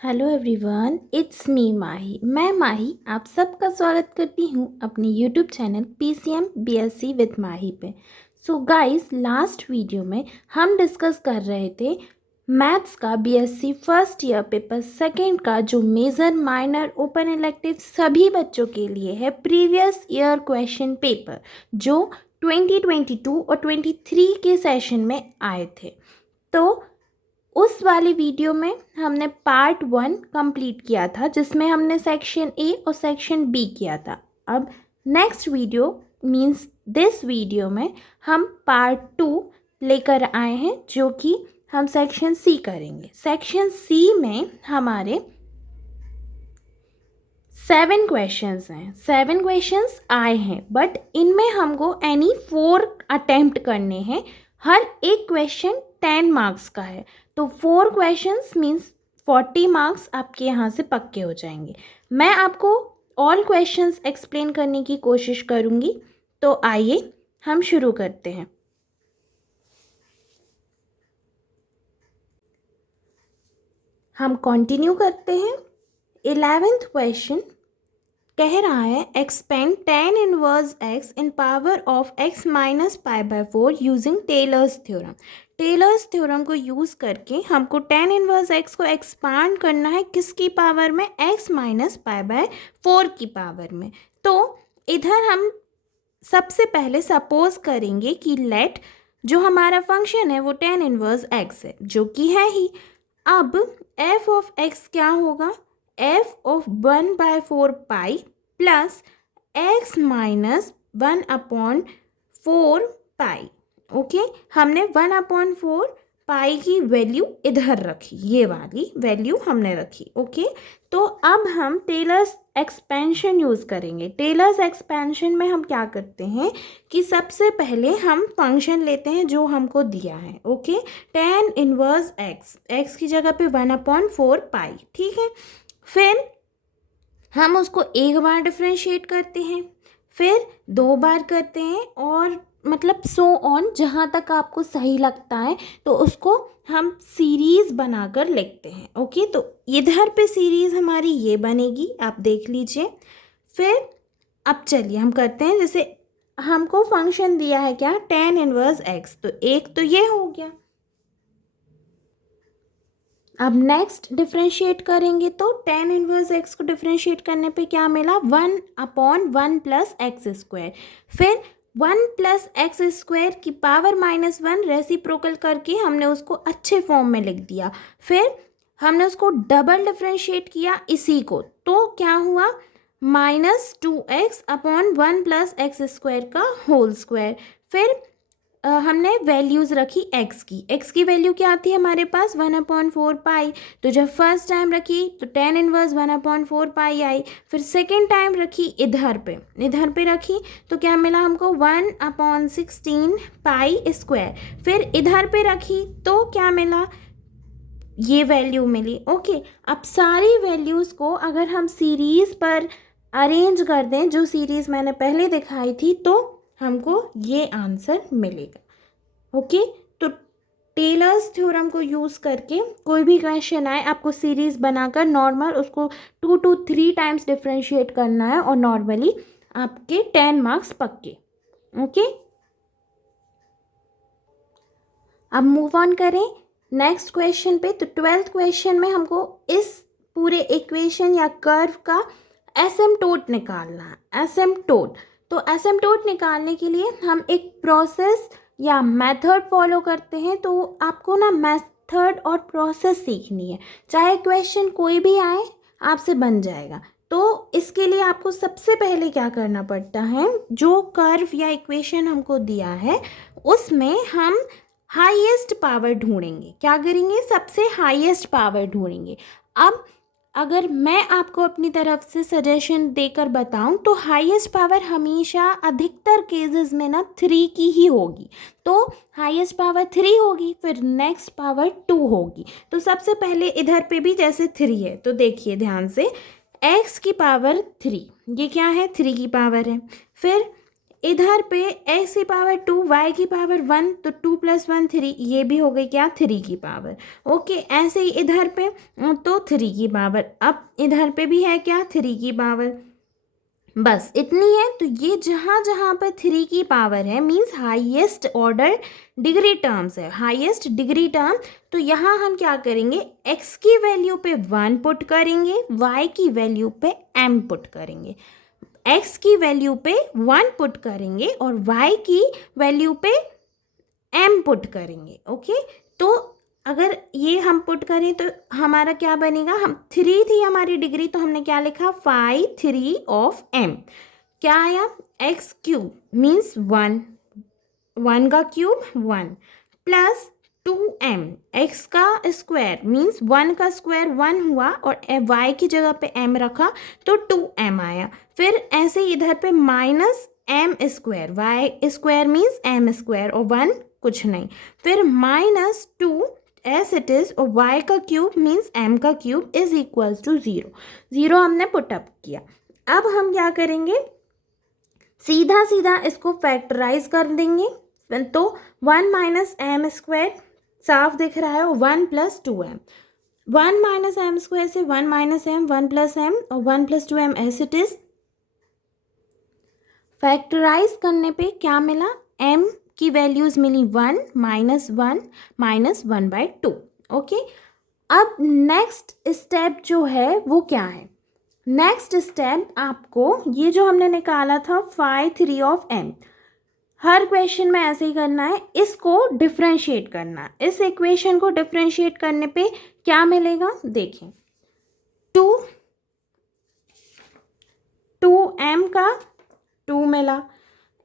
Hello everyone, it's me Mahi. मैं माही आप सबका स्वागत करती हूँ अपने YouTube channel PCM BSc with Mahi पे। सो गाइस, लास्ट वीडियो में हम डिस्कस कर रहे थे मैथ्स का BSc first year paper second का जो मेजर माइनर ओपन इलेक्टिव सभी बच्चों के लिए है प्रीवियस ईयर क्वेश्चन पेपर जो 2022 और 23 के सेशन में आए थे। तो उस वाली वीडियो में हमने पार्ट 1 कंप्लीट किया था जिसमें हमने सेक्शन ए और सेक्शन बी किया था। अब next video means this video में हम पार्ट 2 लेकर आए हैं जो कि हम सेक्शन सी करेंगे। सेक्शन सी में हमारे 7 क्वेश्चंस हैं, 7 क्वेश्चंस आए हैं, बट इनमें हमको एनी 4 अटेम्प्ट करने हैं। हर एक क्वेश्चन 10 मार्क्स का है, तो 4 क्वेश्चंस मीन्स 40 मार्क्स आपके यहाँ से पक्के हो जाएंगे। मैं आपको ऑल क्वेश्चंस एक्सप्लेन करने की कोशिश करूँगी, तो आइए हम शुरू करते हैं। हम कंटिन्यू करते हैं। 11th क्वेश्चन कह रहा है expand tan inverse x in power of x minus pi by 4 using Taylor's theorem. Taylor's theorem को यूज़ करके हमको tan इनवर्स x को एक्सपांड करना है किसकी पावर में, x माइनस पाई बाय 4 की पावर में। तो इधर हम सबसे पहले सपोज करेंगे कि लेट जो हमारा फंक्शन है वो tan इनवर्स x है, जो कि है ही। अब f ऑफ x क्या होगा, f of 1/4 pi plus x minus 1/4 pi. Okay, हमने 1/4 पाई की वैल्यू इधर रखी, ये वाली वैल्यू हमने रखी। ओके, तो अब हम टेलर्स एक्सपेंशन यूज़ करेंगे। टेलर्स एक्सपेंशन में हम क्या करते हैं कि सबसे पहले हम फंक्शन लेते हैं जो हमको दिया है। ओके, tan इनवर्स x की जगह पे 1/4 पाई, ठीक है। फिर हम उसको एक बार डिफ्रेंशिएट करते हैं, फिर 2 बार करते हैं, और मतलब सो ऑन, जहाँ तक आपको सही लगता है तो उसको हम सीरीज़ बनाकर लिखते हैं। ओके, तो इधर पे सीरीज़ हमारी ये बनेगी, आप देख लीजिए। फिर अब चलिए हम करते हैं, जैसे हमको फंक्शन दिया है क्या, tan इनवर्स x, तो एक तो ये हो गया। अब नेक्स्ट डिफ्रेंशिएट करेंगे तो tan इनवर्स x को डिफ्रेंशिएट करने पे क्या मिला, 1/1 प्लस एक्स स्क्वायर। फिर 1 प्लस एक्स स्क्वायर की पावर -1 रेसिप्रोकल करके हमने उसको अच्छे फॉर्म में लिख दिया। फिर हमने उसको डबल डिफ्रेंशिएट किया इसी को, तो क्या हुआ, -2x/1 प्लस एक्स स्क्वायर का होल स्क्वायर। फिर हमने वैल्यूज़ रखी x की वैल्यू क्या आती है हमारे पास, 1/4 पाई। तो जब फर्स्ट टाइम रखी तो tan इनवर्स 1/4 पाई आई। फिर सेकेंड टाइम रखी इधर पे रखी तो क्या मिला हमको, 1/16 पाई स्क्वायर। फिर इधर पे रखी तो क्या मिला, ये वैल्यू मिली। ओके, अब सारी वैल्यूज़ को अगर हम सीरीज़ पर अरेंज कर दें, जो सीरीज़ मैंने पहले दिखाई थी, तो हमको ये आंसर मिलेगा। ओके, तो टेलर्स थ्योरम को यूज़ करके कोई भी क्वेश्चन आए, आपको सीरीज़ बनाकर नॉर्मल उसको 2 to 3 टाइम्स डिफ्रेंशिएट करना है, और नॉर्मली आपके 10 मार्क्स पक्के। ओके, अब मूव ऑन करें नेक्स्ट क्वेश्चन पे। तो 12th क्वेश्चन में हमको इस पूरे इक्वेशन या कर्व का एसिम्पटोट निकालना है। एसिम्पटोट, तो एसिम्पटोट निकालने के लिए हम एक प्रोसेस या मेथड फॉलो करते हैं। तो आपको ना मेथड और प्रोसेस सीखनी है, चाहे क्वेश्चन कोई भी आए आपसे बन जाएगा। तो इसके लिए आपको सबसे पहले क्या करना पड़ता है, जो कर्व या इक्वेशन हमको दिया है उसमें हम हाईएस्ट पावर ढूंढेंगे। क्या करेंगे, सबसे हाईएस्ट पावर ढूंढेंगे। अब अगर मैं आपको अपनी तरफ से सजेशन देकर बताऊं तो हाईएस्ट पावर हमेशा अधिकतर केसेस में ना 3 की ही होगी। तो हाईएस्ट पावर 3 होगी, फिर नेक्स्ट पावर 2 होगी। तो सबसे पहले इधर पे भी जैसे 3 है, तो देखिए ध्यान से, x की पावर 3, ये क्या है, 3 की पावर है। फिर इधर पे x की पावर 2 y की पावर 1, तो 2 + 1 3, ये भी हो गई क्या 3 की पावर। ओके, ऐसे ही इधर पे तो 3 की पावर, अब इधर पे भी है क्या 3 की पावर, बस इतनी है। तो ये जहाँ जहाँ पर 3 की पावर है means highest order degree terms है, हाईएस्ट डिग्री टर्म। तो यहाँ हम क्या करेंगे, x की वैल्यू पे 1 पुट करेंगे, y की वैल्यू पे m पुट करेंगे, x की वैल्यू पे 1 पुट करेंगे और y की वैल्यू पे m पुट करेंगे। ओके, तो अगर ये हम पुट करें तो हमारा क्या बनेगा, हम 3 थी हमारी डिग्री, तो हमने क्या लिखा 5 3 ऑफ m, क्या आया x क्यूब मीन्स 1, 1 का क्यूब 1 प्लस 2m, x का स्क्वायर मीन्स 1 का स्क्वायर 1 हुआ और y की जगह पे m रखा तो 2m आया। फिर ऐसे ही इधर पे minus m square, y square means m square और 1 कुछ नहीं, फिर माइनस 2 एस इट इज और y का क्यूब मीन्स m का क्यूब इज इक्वल्स टू 0, 0 हमने पुटअप किया। अब हम क्या करेंगे, सीधा सीधा इसको फैक्टराइज कर देंगे, तो 1 माइनस एम स्क्वायर साफ दिख रहा है और 1 + 2m, 1 माइनस एम स्क्वायर से 1 माइनस एम, 1 + m और 1 + 2m S it is. Factorise करने पे क्या मिला, m की वैल्यूज मिली 1 -1 -1/2। ओके, अब नेक्स्ट स्टेप जो है वो क्या है, नेक्स्ट स्टेप आपको ये जो हमने निकाला था 5 3 ऑफ m, हर क्वेश्चन में ऐसे ही करना है, इसको डिफ्रेंशिएट करना है। इस इक्वेशन को डिफ्रेंशिएट करने पे क्या मिलेगा, देखें 2m का 2 मिला,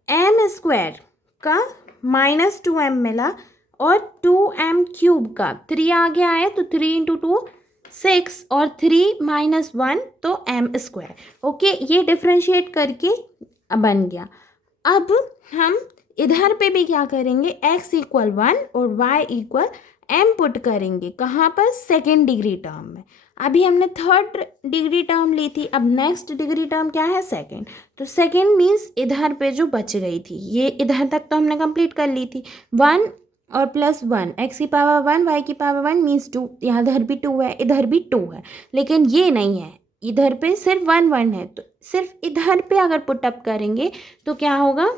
m स्क्वायर का -2m मिला और 2m क्यूब का 3 आगे आया तो 3 × 2 6 और 3 - 1 तो m स्क्वायर। ओके, ये डिफ्रेंशिएट करके बन गया। अब हम इधर पे भी क्या करेंगे, x = 1 और y = m पुट करेंगे, कहाँ पर, सेकेंड डिग्री टर्म में। अभी हमने थर्ड डिग्री टर्म ली थी, अब नेक्स्ट डिग्री टर्म क्या है, सेकेंड। तो सेकेंड मीन्स इधर पे जो बच गई थी, ये इधर तक तो हमने कंप्लीट कर ली थी, 1 और +1, x की पावर 1 y की पावर 1 मीन्स 2, यहाँ इधर भी 2 है इधर भी 2 है, लेकिन ये नहीं है, इधर पे सिर्फ 1 1 है, तो सिर्फ इधर पे अगर पुटअप करेंगे तो क्या होगा,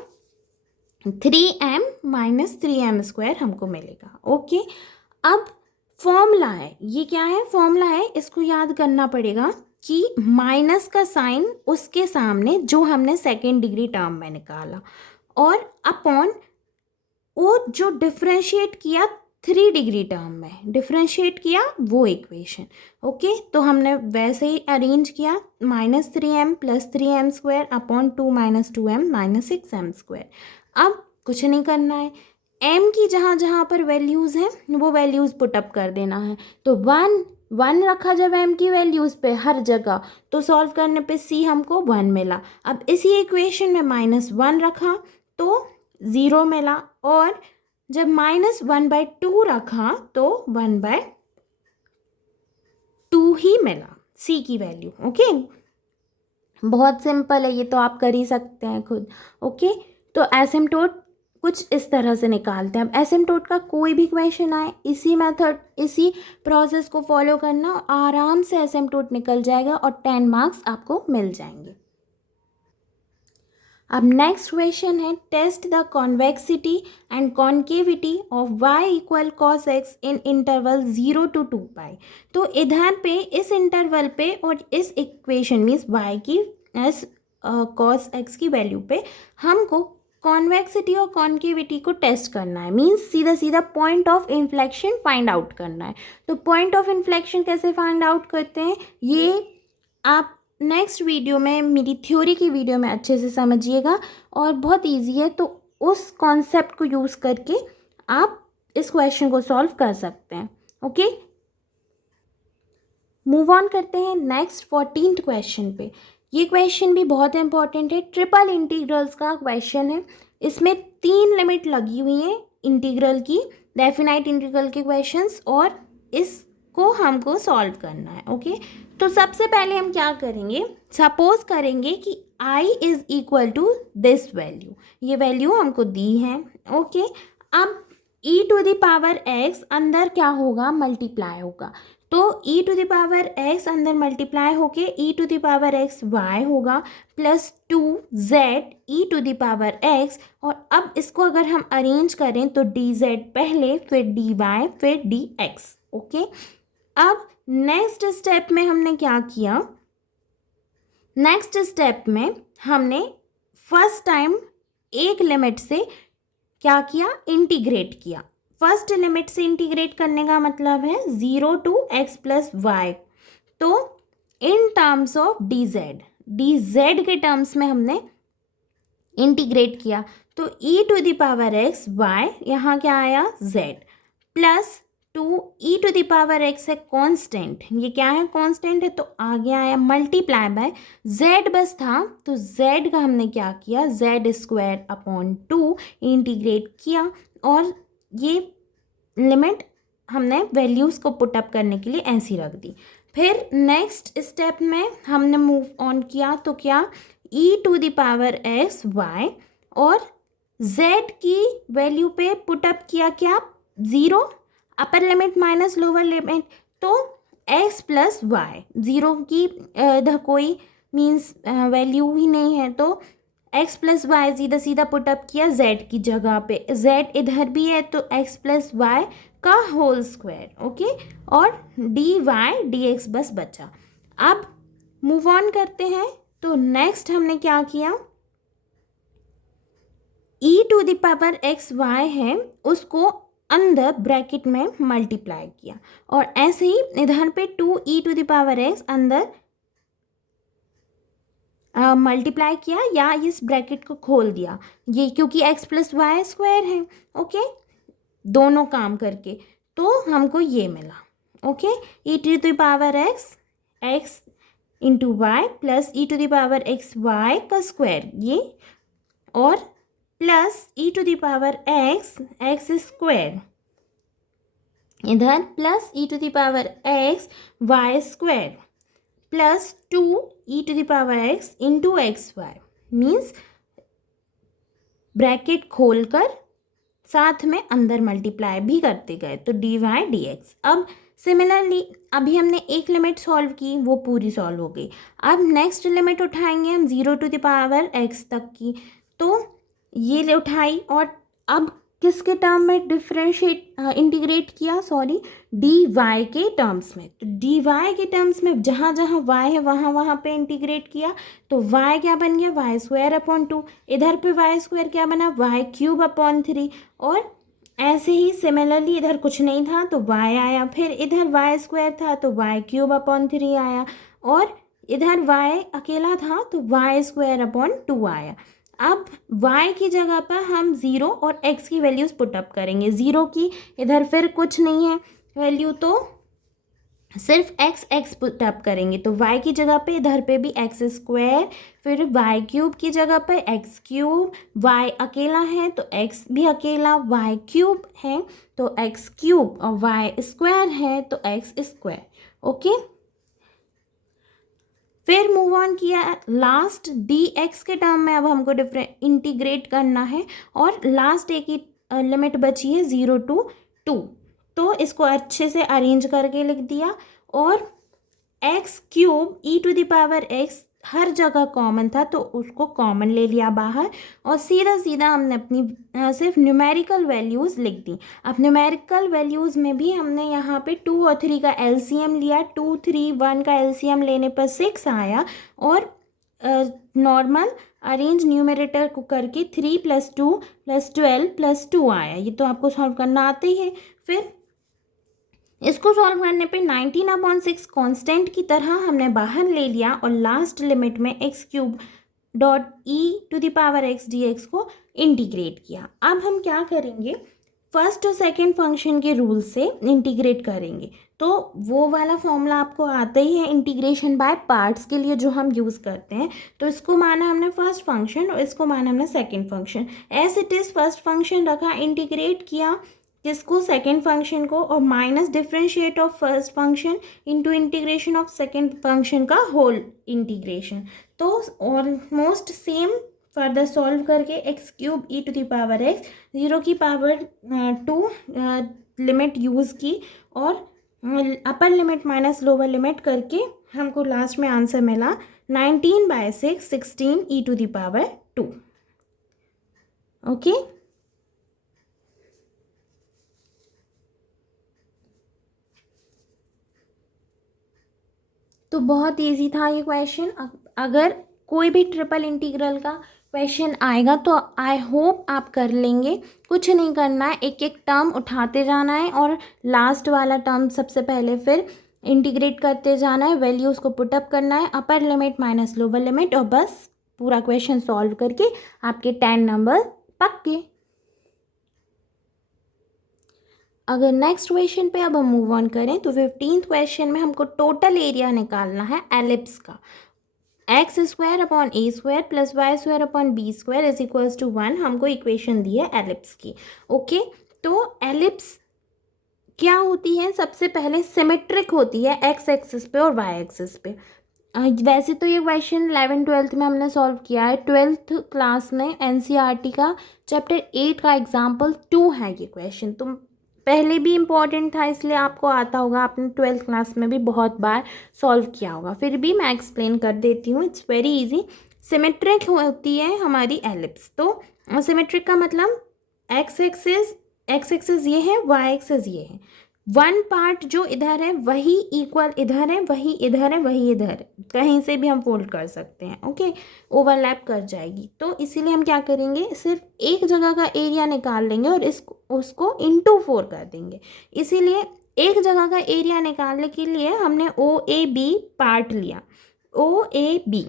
3m - 3m स्क्वायर हमको मिलेगा। ओके, अब फॉर्मूला है, ये क्या है, फॉर्मूला है, इसको याद करना पड़ेगा कि माइनस का साइन उसके सामने जो हमने सेकेंड डिग्री टर्म में निकाला और अपॉन वो जो डिफ्रेंशिएट किया 3 डिग्री टर्म में डिफ्रेंशिएट किया वो इक्वेशन। ओके, तो हमने वैसे ही अरेंज किया, -3m + 3m square upon 2 - 2m -6m square. अब कुछ नहीं करना है, m की जहाँ जहाँ पर वैल्यूज़ हैं वो वैल्यूज़ पुटअप कर देना है। तो 1 रखा जब m की वैल्यूज़ पे हर जगह, तो सॉल्व करने पे c हमको 1 मिला। अब इसी इक्वेशन में -1 रखा तो 0 मिला, और जब -1/2 रखा तो 1/2 ही मिला c की वैल्यू। ओके, बहुत सिंपल है ये, तो आप कर ही सकते हैं खुद। ओके, तो एसिम्प्टोट कुछ इस तरह से निकालते हैं। अब एसिम्प्टोट का कोई भी क्वेश्चन आए, इसी मेथड इसी प्रोसेस को फॉलो करना, आराम से एसिम्प्टोट निकल जाएगा और 10 मार्क्स आपको मिल जाएंगे। अब नेक्स्ट क्वेश्चन है, test the convexity and concavity of y = cos x in interval 0 to 2π। तो इधर पे इस इंटरवल पे और इस इक्वेशन मीन्स y की एस cos x की वैल्यू पे हमको कॉन्वेक्सिटी और कॉन्केविटी को टेस्ट करना है, मीन्स सीधा सीधा point of inflection find out करना है। तो पॉइंट ऑफ इन्फ्लेक्शन कैसे फाइंड आउट करते हैं, ये आप नेक्स्ट वीडियो में, मेरी थ्योरी की वीडियो में अच्छे से समझिएगा, और बहुत इजी है, तो उस कॉन्सेप्ट को यूज़ करके आप इस क्वेश्चन को सॉल्व कर सकते हैं। ओके, मूव ऑन करते हैं नेक्स्ट 14th क्वेश्चन पे। ये क्वेश्चन भी बहुत इंपॉर्टेंट है, ट्रिपल इंटीग्रल्स का क्वेश्चन है। इसमें 3 लिमिट लगी हुई हैं इंटीग्रल की, डेफिनाइट इंटीग्रल के क्वेश्चंस, और इस को हमको सॉल्व करना है। ओके, तो सबसे पहले हम क्या करेंगे, सपोज करेंगे कि i is equal to this value, ये वैल्यू हमको दी है। ओके, अब e to the power x अंदर क्या होगा, मल्टीप्लाई होगा, तो e to the power x अंदर मल्टीप्लाई होके e to the power x y होगा plus 2z e to the power x, और अब इसको अगर हम अरेंज करें तो dz पहले, फिर dy, फिर dx। ओके, अब नेक्स्ट स्टेप में हमने क्या किया, नेक्स्ट स्टेप में हमने फर्स्ट टाइम एक लिमिट से क्या किया, इंटीग्रेट किया। फर्स्ट लिमिट से इंटीग्रेट करने का मतलब है 0 टू x प्लस वाई, तो इन टर्म्स ऑफ dz के टर्म्स में हमने इंटीग्रेट किया, तो e to the power x y, यहाँ क्या आया z, plus 2 e to the power x है कांस्टेंट, ये क्या है, कांस्टेंट है, तो आगे आया मल्टीप्लाई बाय z बस था, तो z का हमने क्या किया, z स्क्वायर अपॉन 2 इंटीग्रेट किया, और ये लिमिट हमने वैल्यूज़ को पुट अप करने के लिए ऐसी रख दी। फिर नेक्स्ट स्टेप में हमने मूव ऑन किया, तो क्या, e to the power x y, और z की वैल्यू पे पुट अप किया क्या, 0, upper limit minus lower limit, तो x प्लस वाई, 0 की इधर कोई मीन्स वैल्यू ही नहीं है, तो x प्लस वाई सीधा सीधा पुटअप किया z की जगह पे, z इधर भी है तो x प्लस वाई का होल स्क्वायर। ओके, और dy dx बस बचा। अब मूव ऑन करते हैं, तो नेक्स्ट हमने क्या किया, e to the power x y है, उसको अंदर ब्रैकेट में मल्टीप्लाई किया, और ऐसे ही इधर पे 2e to the power x अंदर मल्टीप्लाई किया, या इस ब्रैकेट को खोल दिया, ये क्योंकि x प्लस वाई स्क्वायर है। ओके, दोनों काम करके तो हमको ये मिला। Okay, e to the power x into y plus e to the power x y का स्क्वायर, ये, और plus e to the power x square इधर, plus e to the power x y square, plus 2 e to the power x into x y, means bracket खोलकर साथ में अंदर multiply भी करते गए, तो dy dx। अब सिमिलरली अभी हमने एक लिमिट सॉल्व की, वो पूरी सॉल्व हो गई। अब नेक्स्ट लिमिट उठाएंगे हम 0 टू द पावर x तक की, तो ये उठाई, और अब किसके टर्म में डिफ्रेंशिएट इंटीग्रेट किया, सॉरी, dy के टर्म्स में, तो dy के टर्म्स में जहाँ जहाँ y है वहाँ वहाँ पे इंटीग्रेट किया, तो y क्या बन गया, वाई स्क्वायर अपॉन 2, इधर पे वाई स्क्वायर क्या बना, वाई क्यूब अपॉन 3, और ऐसे ही सिमिलरली इधर कुछ नहीं था तो y आया, फिर इधर वाई स्क्वायर था तो वाई क्यूब अपॉन 3 आया, और इधर y अकेला था तो वाई स्क्वायर अपॉन 2 आया। अब y की जगह पर हम 0 और x की वैल्यूज़ पुटअप करेंगे, 0 की इधर फिर कुछ नहीं है वैल्यू, तो सिर्फ x पुटअप करेंगे, तो y की जगह पे इधर पे भी x स्क्वायर, फिर y क्यूब की जगह पे x क्यूब, y अकेला है तो x भी अकेला, y क्यूब है तो x क्यूब, और y स्क्वायर है तो x स्क्वायर। ओके, फिर मूव ऑन किया, लास्ट dx के टर्म में अब हमको इंटीग्रेट करना है, और लास्ट एक ही लिमिट बची है 0 टू 2, तो इसको अच्छे से अरेंज करके लिख दिया, और x cube e to the power x हर जगह कॉमन था तो उसको कॉमन ले लिया बाहर, और सीधा सीधा हमने अपनी सिर्फ न्यूमेरिकल वैल्यूज़ लिख दी। अब न्यूमेरिकल वैल्यूज़ में भी हमने यहाँ पे 2 और 3 का एलसीएम लिया, 2 3 1 का एलसीएम लेने पर 6 आया, और नॉर्मल अरेंज न्यूमरेटर को करके 3 + 2 + 12 + 2 आया, ये तो आपको सॉल्व करना आता ही है। फिर इसको सॉल्व करने पे 19/6 कांस्टेंट की तरह हमने बाहर ले लिया, और लास्ट लिमिट में x cube dot e to the power x dx को इंटीग्रेट किया। अब हम क्या करेंगे, फर्स्ट और सेकंड फंक्शन के रूल से इंटीग्रेट करेंगे, तो वो वाला फॉर्मूला आपको आता ही है इंटीग्रेशन बाय पार्ट्स के लिए जो हम यूज़ करते हैं। तो इसको माना हमने फर्स्ट फंक्शन और इसको माना हमने second function, as it is first function रखा, इंटीग्रेट किया, किसको, सेकेंड फंक्शन को, और minus differentiate of first function into integration of second function का होल इंटीग्रेशन। तो ऑलमोस्ट सेम फर्दर सॉल्व करके x cube e to the power x 0 की पावर 2 लिमिट यूज़ की और upper limit minus lower limit करके हमको लास्ट में आंसर मिला 19/6 16 e to the power 2। Okay, तो बहुत इजी था ये क्वेश्चन। अगर कोई भी ट्रिपल इंटीग्रल का क्वेश्चन आएगा तो आई होप आप कर लेंगे। कुछ नहीं करना है, एक एक टर्म उठाते जाना है और लास्ट वाला टर्म सबसे पहले फिर इंटीग्रेट करते जाना है, वैल्यूज़ को पुटअप करना है, अपर लिमिट माइनस लोअर लिमिट, और बस पूरा क्वेश्चन सॉल्व करके आपके 10 नंबर पक्के। अगर नेक्स्ट क्वेश्चन पे अब हम मूव ऑन करें तो 15th क्वेश्चन में हमको टोटल एरिया निकालना है एलिप्स का। X square upon a square plus y square upon b square is equals to 1 हमको इक्वेशन दी है एलिप्स की। ओके, तो एलिप्स क्या होती है, सबसे पहले सिमेट्रिक होती है एक्स एक्सिस पे और वाई एक्सिस पे। वैसे तो ये क्वेश्चन 11th-12th में हमने सॉल्व किया है, 12th क्लास में एनसीईआरटी का चैप्टर 8 का एग्जाम्पल 2 है ये क्वेश्चन। तुम पहले भी इम्पॉर्टेंट था इसलिए आपको आता होगा, आपने 12th क्लास में भी बहुत बार सॉल्व किया होगा, फिर भी मैं एक्सप्लेन कर देती हूँ, इट्स वेरी इजी। सिमेट्रिक होती है हमारी एलिप्स। तो सिमेट्रिक का मतलब एक्स एक्सिस ये है, वाई एक्सिस ये है, वन पार्ट जो इधर है वही इक्वल इधर है, वही इधर है, वही इधर है, कहीं से भी हम फोल्ड कर सकते हैं। ओके, ओवरलैप कर जाएगी, तो इसीलिए हम क्या करेंगे, सिर्फ एक जगह का एरिया निकाल लेंगे और उसको इंटू 4 कर देंगे। इसीलिए एक जगह का एरिया निकालने के लिए हमने OAB पार्ट लिया, OAB,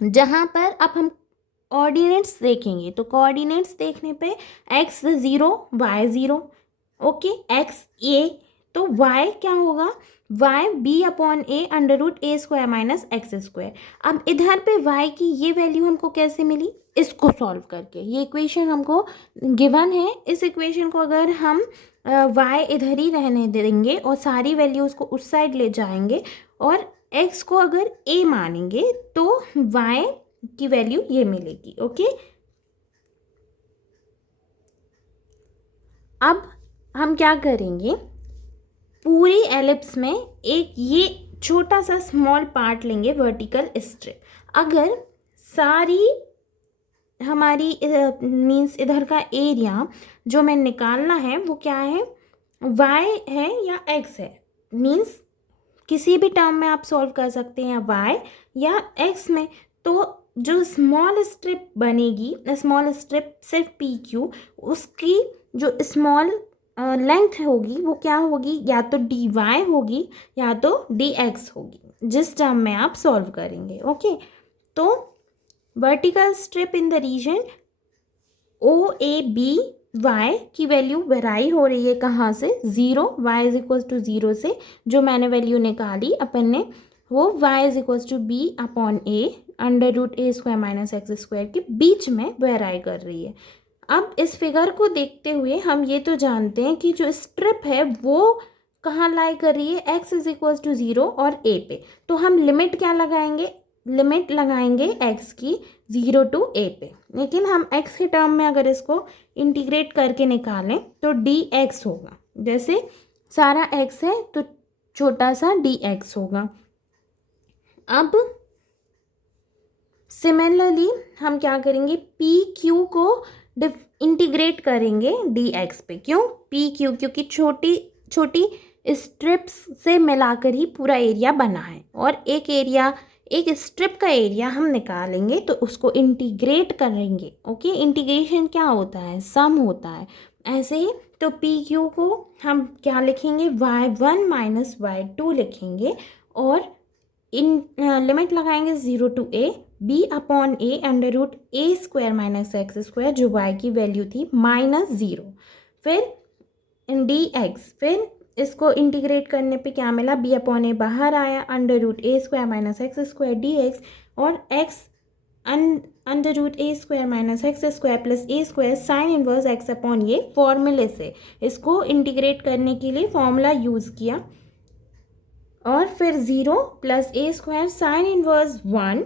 जहाँ पर अब हम कोऑर्डिनेट्स देखेंगे तो कोऑर्डिनेट्स देखने पे x 0 y 0, okay, x a, तो y क्या होगा, y b upon a under root a square minus x square. अब इधर पे y की ये वैल्यू हमको कैसे मिली, इसको सॉल्व करके। ये इक्वेशन हमको गिवन है, इस इक्वेशन को अगर हम y इधर ही रहने देंगे और सारी वैल्यूज़ को उस साइड ले जाएंगे और x को अगर a मानेंगे तो y की वैल्यू ये मिलेगी। ओके, अब हम क्या करेंगे, पूरी एलिप्स में एक ये छोटा सा स्मॉल पार्ट लेंगे, वर्टिकल स्ट्रिप। अगर सारी हमारी मीन्स इधर का एरिया जो मैं निकालना है वो क्या है, y है या x है, मीन्स किसी भी टर्म में आप सॉल्व कर सकते हैं, y या x में। तो जो स्मॉल स्ट्रिप बनेगी, स्मॉल स्ट्रिप सिर्फ PQ, उसकी जो स्मॉल लेंथ होगी वो क्या होगी, या तो dy होगी या तो dx होगी, जिस टर्म में आप सॉल्व करेंगे। ओके, तो vertical strip in the region OAB y की वैल्यू वेराई हो रही है कहाँ से, 0, y इज इक्वल टू 0 से, जो मैंने वैल्यू निकाली अपन ने वो y is equal to b upon a under root a square minus x square के बीच में वेराई कर रही है। अब इस फिगर को देखते हुए हम ये तो जानते हैं कि जो स्ट्रिप है वो कहाँ लाई कर रही है, x इज इक्वल टू 0 और a पे। तो हम लिमिट क्या लगाएंगे, लिमिट लगाएंगे x की 0 टू a पे। लेकिन हम x के टर्म में अगर इसको इंटीग्रेट करके निकालें तो dx होगा, जैसे सारा x है तो छोटा सा dx होगा। अब सिमिलरली हम क्या करेंगे, PQ को इंटीग्रेट करेंगे dx पे। क्यों PQ, क्योंकि छोटी छोटी स्ट्रिप्स से मिलाकर ही पूरा एरिया बना है, और एक स्ट्रिप का एरिया हम निकालेंगे तो उसको इंटीग्रेट करेंगे। ओके, इंटीग्रेशन क्या होता है, सम होता है। ऐसे ही तो PQ को हम क्या लिखेंगे, y1 माइनस y2 लिखेंगे और इन लिमिट लगाएंगे 0 to a b upon a under root a square minus x square, जो y की वैल्यू थी -0, फिर dx, फिर इसको इंटीग्रेट करने पे क्या मिला, b अपॉन a बाहर आया, under root a square minus x square dx, और x under root a square minus x square plus a square sine inverse x upon ये फॉर्मूले से इसको इंटीग्रेट करने के लिए फॉर्मूला यूज़ किया और फिर 0 plus a square sine inverse 1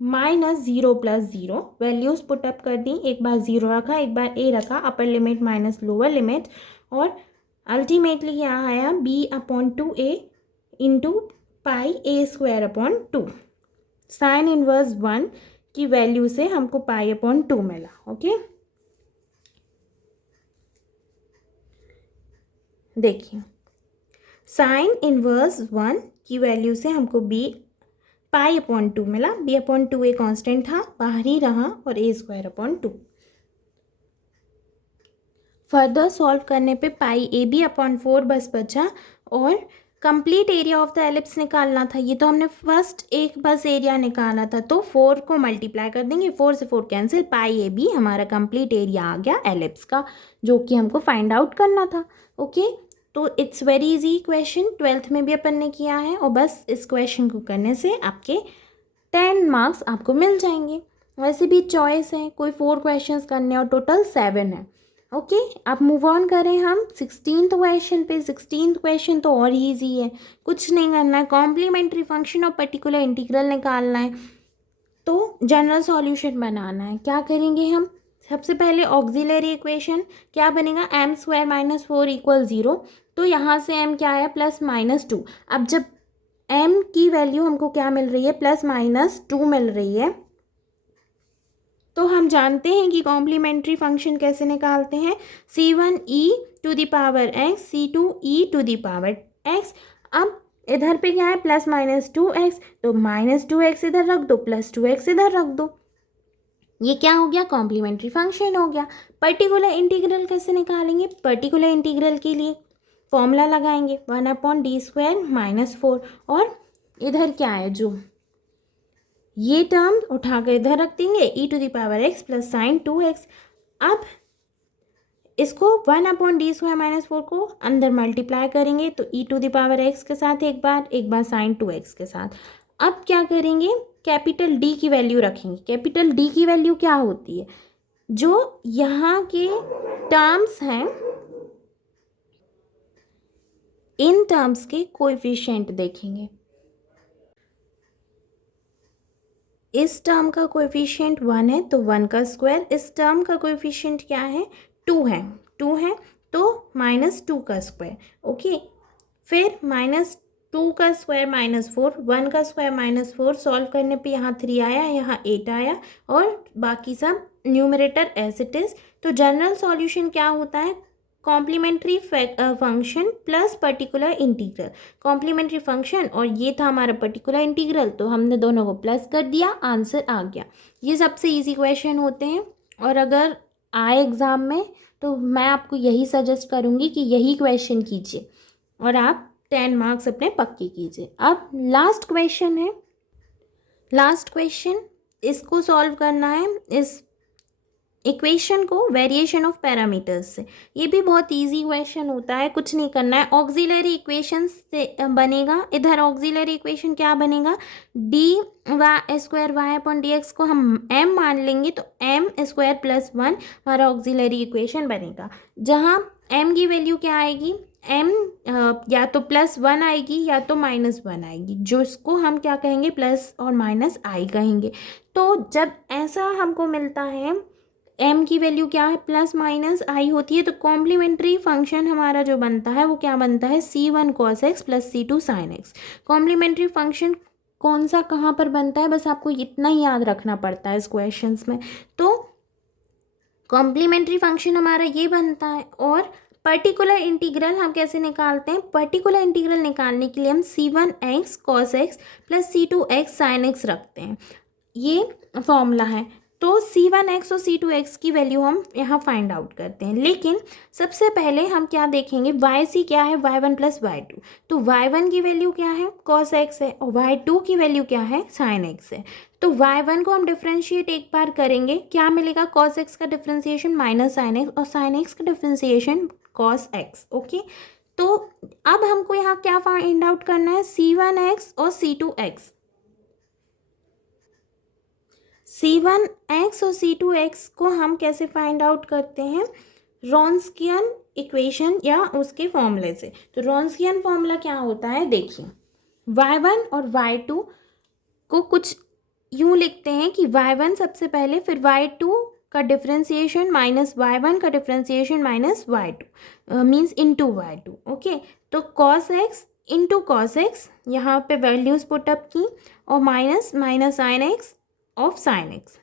minus 0 plus 0 values put up कर दी। एक बार 0 रखा, एक बार ए रखा, upper limit minus lower limit, और अल्टीमेटली यहाँ आया b upon 2a into pi a square upon 2। Sine inverse 1 की वैल्यू से हमको पाई अपॉन 2 मिला। ओके, देखिए साइन इनवर्स 1 की वैल्यू से हमको b पाई अपॉन 2 मिला। b अपॉन 2 ए कांस्टेंट था, बाहर ही रहा, और ए स्क्वायर अपॉन 2। फर्दर सॉल्व करने पे पाई ए बी अपॉन 4 बस बचा, और complete area of the ellipse निकालना था। ये तो हमने फर्स्ट एक बस एरिया निकाला था, तो 4 को मल्टीप्लाई कर देंगे, 4 से 4 कैंसिल, पाई ए बी हमारा कंप्लीट एरिया आ गया एलिप्स का, जो कि हमको फाइंड आउट करना था। ओके, तो it's very easy question, 12th में भी अपन ने किया है, और बस इस क्वेश्चन को करने से आपके 10 मार्क्स आपको मिल जाएंगे। वैसे भी चॉइस है, कोई 4 क्वेश्चंस करने और टोटल 7 है। ओके, अब मूव ऑन करें हम 16th क्वेश्चन पे। 16th क्वेश्चन तो और ईजी है, कुछ नहीं करना है, कॉम्प्लीमेंट्री फंक्शन और पर्टिकुलर इंटीग्रल निकालना है, तो जनरल सॉल्यूशन बनाना है। क्या करेंगे हम, सबसे पहले ऑक्सिलरी इक्वेशन क्या बनेगा, एम स्क्वायर माइनस 4 इक्वल 0। तो यहाँ से m क्या आया, प्लस माइनस 2। अब जब m की वैल्यू हमको क्या मिल रही है, प्लस माइनस 2 मिल रही है, तो हम जानते हैं कि कॉम्प्लीमेंट्री फंक्शन कैसे निकालते हैं, c1 e to the power x, c2 e to the power x। अब इधर पे क्या है, प्लस माइनस 2x, तो माइनस 2x इधर रख दो, प्लस 2x इधर रख दो। ये क्या हो गया, कॉम्प्लीमेंट्री फंक्शन हो गया। पर्टिकुलर इंटीग्रल कैसे निकालेंगे, पर्टिकुलर इंटीग्रल के लिए फॉर्मूला लगाएंगे 1/d² माइनस 4, और इधर क्या है, जो ये टर्म उठा कर इधर रख देंगे, e to the power x प्लस साइन 2x। अब इसको 1/d² माइनस 4 को अंदर मल्टीप्लाई करेंगे, तो e to the power x के साथ एक बार साइन 2x के साथ। अब क्या करेंगे, कैपिटल D की वैल्यू रखेंगे। कैपिटल D की वैल्यू क्या होती है, जो यहाँ के टर्म्स हैं, इन टर्म्स के कोएफिशिएंट देखेंगे। इस टर्म का कोएफिशिएंट 1 है, तो 1 का स्क्वायर। इस टर्म का कोएफिशिएंट क्या है, 2 है, 2 है, तो माइनस 2 का स्क्वायर। ओके, फिर माइनस 2 का स्क्वायर माइनस 4, 1 का स्क्वायर माइनस 4, सॉल्व करने पे यहाँ 3 आया, यहाँ 8 आया, और बाकी सब न्यूमरेटर एज इट इज़। तो जनरल सॉल्यूशन क्या होता है, complementary function plus particular integral. Complementary function और ये था हमारा पर्टिकुलर इंटीग्रल, तो हमने दोनों को प्लस कर दिया, आंसर आ गया। ये सबसे इजी क्वेश्चन होते हैं, और अगर आए एग्ज़ाम में तो मैं आपको यही सजेस्ट करूँगी कि यही क्वेश्चन कीजिए, और आप 10 मार्क्स अपने पक्के कीजिए। अब लास्ट क्वेश्चन है, लास्ट क्वेश्चन, इसको सॉल्व करना है, इस इक्वेशन को वेरिएशन ऑफ पैरामीटर्स से। ये भी बहुत इजी क्वेश्चन होता है, कुछ नहीं करना है, ऑक्सिलरी इक्वेशन से बनेगा। इधर ऑक्सिलरी इक्वेशन क्या बनेगा, d² y/dx को हम m मान लेंगे, तो m² प्लस 1 हमारा ऑक्सिलरी इक्वेशन बनेगा, जहाँ m की वैल्यू क्या आएगी, m या तो प्लस 1 आएगी या तो माइनस 1 आएगी, जो इसको हम क्या कहेंगे, प्लस और माइनस i कहेंगे। तो जब ऐसा हमको मिलता है, m की वैल्यू क्या है, प्लस माइनस i होती है, तो कॉम्प्लीमेंट्री फंक्शन हमारा जो बनता है वो क्या बनता है, c1 cos x plus c2 sin x। Complementary function कौन सा कहाँ पर बनता है, बस आपको इतना ही याद रखना पड़ता है इस क्वेश्चंस में। तो कॉम्प्लीमेंट्री फंक्शन हमारा ये बनता है, और पर्टिकुलर इंटीग्रल हम कैसे निकालते हैं, पर्टिकुलर इंटीग्रल निकालने के लिए हम c1 x cos x plus c2 x sin x रखते हैं, ये फॉर्मूला है। तो c1 x और c2 x की वैल्यू हम यहाँ फाइंड आउट करते हैं, लेकिन सबसे पहले हम क्या देखेंगे, yc क्या है, y1 प्लस y2। तो y1 की वैल्यू क्या है, cos x है, और y2 की वैल्यू क्या है, sin x है। तो y1 को हम डिफ्रेंशिएट एक बार करेंगे, क्या मिलेगा, cos x का डिफ्रेंशिएशन माइनस sin x, और sin x का डिफ्रेंशिएशन cos x। ओके, तो अब हमको यहाँ क्या फाइंड आउट करना है, c1 x और c2 x। C1x और C2x को हम कैसे फाइंड आउट करते हैं, रॉन्स्कियन इक्वेशन या उसके फॉर्मूले से। तो रॉन्स्कियन फॉर्मूला क्या होता है, देखिए y1 और y2 को कुछ यूँ लिखते हैं कि y1 सबसे पहले, फिर y2 का डिफ्रेंसिएशन माइनस y1 का differentiation minus y2 means into y2। Okay, तो cos x into cos x, यहाँ पे वैल्यूज़ पुटअप की, और minus minus sine x of sine x,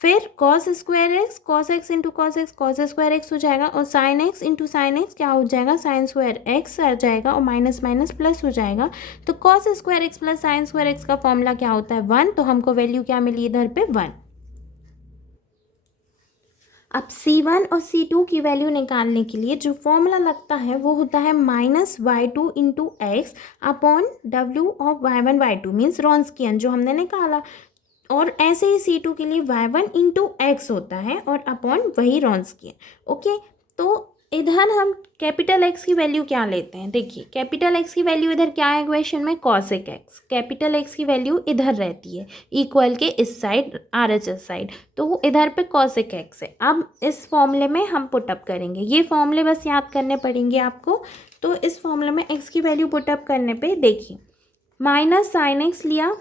फिर cos square x, cos x into cos square x हो जाएगा, और sine x into sine x क्या हो जाएगा, साइन स्क्वायर एक्स आ जाएगा, और माइनस माइनस प्लस हो जाएगा। तो cos square x plus sine square x का फॉर्मूला क्या होता है, 1। तो हमको वैल्यू क्या मिली इधर पे, 1। अब C1 और C2 की वैल्यू निकालने के लिए जो फॉर्मूला लगता है वो होता है minus y2 into x upon W of y1 y2 means Wronskian जो हमने निकाला, और ऐसे ही C2 के लिए y1 इंटू एक्स होता है और अपॉन वही रॉन्स्कियन। ओके, तो इधर हम कैपिटल एक्स की वैल्यू क्या लेते हैं, देखिए कैपिटल एक्स की वैल्यू इधर क्या है इक्वेशन में, कॉसेक एक्स। कैपिटल एक्स की वैल्यू इधर रहती है इक्वल के इस साइड RHS साइड, तो वो इधर पे कॉसेक एक्स है। अब इस फॉर्मूले में हम पुटअप करेंगे, ये फॉर्मूले बस याद करने पड़ेंगे आपको। तो इस फॉर्मूले में एक्स की वैल्यू पुटअप करने पर देखिए माइनस साइन एक्स लिया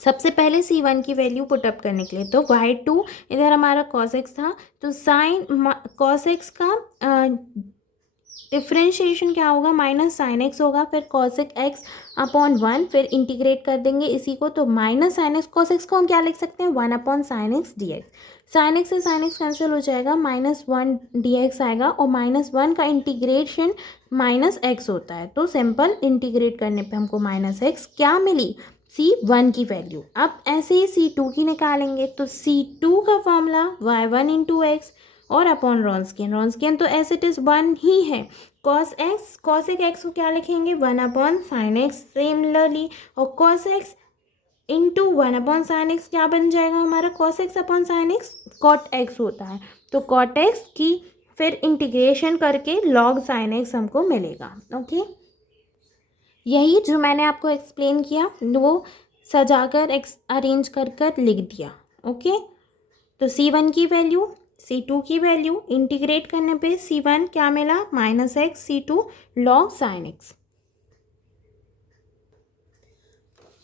सबसे पहले C1 की वैल्यू पुटअप करने के लिए, तो y2 इधर हमारा cos x था, तो साइन cos x का डिफ्रेंशिएशन क्या होगा, माइनस साइन एक्स होगा, फिर cosec x अपॉन 1, फिर इंटीग्रेट कर देंगे इसी को, तो minus sine x cos x को हम क्या लिख सकते हैं, 1 upon sine x D x. Sine x से साइन एक्स कैंसिल हो जाएगा, -1 dx आएगा, और -1 का इंटीग्रेशन माइनस एक्स होता है, तो सिंपल इंटीग्रेट करने पे हमको माइनस एक्स क्या मिली, C1 की वैल्यू। अब ऐसे ही C2 की निकालेंगे, तो C2 का फॉर्मूला y1 इंटू एक्स और अपॉन रॉन्स्कियन तो एज इट इज़ 1 ही है। cos x cosec x को क्या लिखेंगे, 1 अपॉन साइन एक्स सिमिलरली, और cos x into 1 upon sine x क्या बन जाएगा हमारा, cos x upon sine x cot x होता है, तो cot x की फिर इंटीग्रेशन करके log साइन एक्स हमको मिलेगा। ओके, यही जो मैंने आपको एक्सप्लेन किया वो सजाकर अरेंज कर लिख दिया। ओके, तो C1 की वैल्यू C2 की वैल्यू इंटीग्रेट करने पे C1 क्या मिला, -x, C2 log sin x।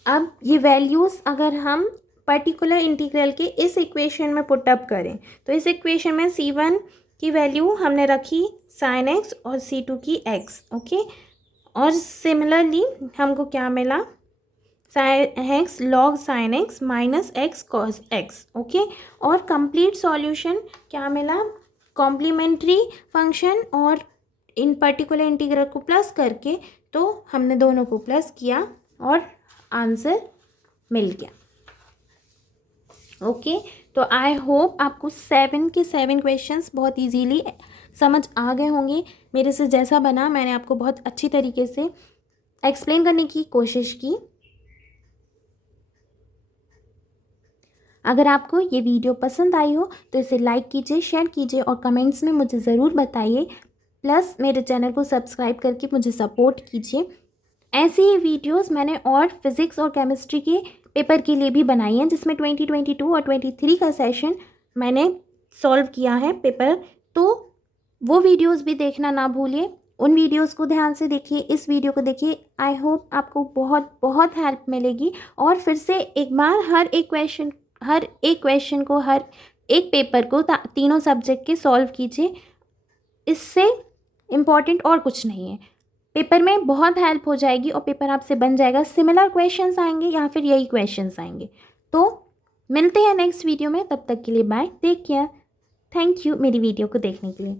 अब ये वैल्यूज़ अगर हम पर्टिकुलर इंटीग्रल के इस इक्वेशन में पुटअप करें, तो इस इक्वेशन में C1 की वैल्यू हमने रखी sin x और C2 की x। ओके, और सिमिलरली हमको क्या मिला, sine x log sine x minus x cos x. Okay, और कंप्लीट सॉल्यूशन क्या मिला, कॉम्प्लीमेंट्री फंक्शन और इन पर्टिकुलर इंटीग्रल को प्लस करके, तो हमने दोनों को प्लस किया और आंसर मिल गया। ओके, तो आई होप आपको 7 के 7 क्वेश्चंस बहुत इजीली समझ आ गए होंगे। मेरे से जैसा बना मैंने आपको बहुत अच्छी तरीके से एक्सप्लेन करने की कोशिश की। अगर आपको ये वीडियो पसंद आई हो तो इसे लाइक कीजिए, शेयर कीजिए और कमेंट्स में मुझे ज़रूर बताइए। प्लस मेरे चैनल को सब्सक्राइब करके मुझे सपोर्ट कीजिए। ऐसे ही वीडियोस मैंने और फिज़िक्स और केमिस्ट्री के पेपर के लिए भी बनाई हैं, जिसमें 2022 और 23 का सेशन मैंने सॉल्व किया है पेपर, तो वो वीडियोस भी देखना ना भूलिए। उन वीडियोस को ध्यान से देखिए, इस वीडियो को देखिए। आई होप आपको बहुत बहुत हेल्प मिलेगी। और फिर से एक बार हर एक क्वेश्चन को, हर एक पेपर को तीनों सब्जेक्ट के सॉल्व कीजिए। इससे इम्पॉर्टेंट और कुछ नहीं है, पेपर में बहुत हेल्प हो जाएगी और पेपर आपसे बन जाएगा। सिमिलर क्वेश्चंस आएंगे या फिर यही क्वेश्चंस आएंगे। तो मिलते हैं नेक्स्ट वीडियो में, तब तक के लिए bye, take care. Thank you मेरी वीडियो को देखने के लिए।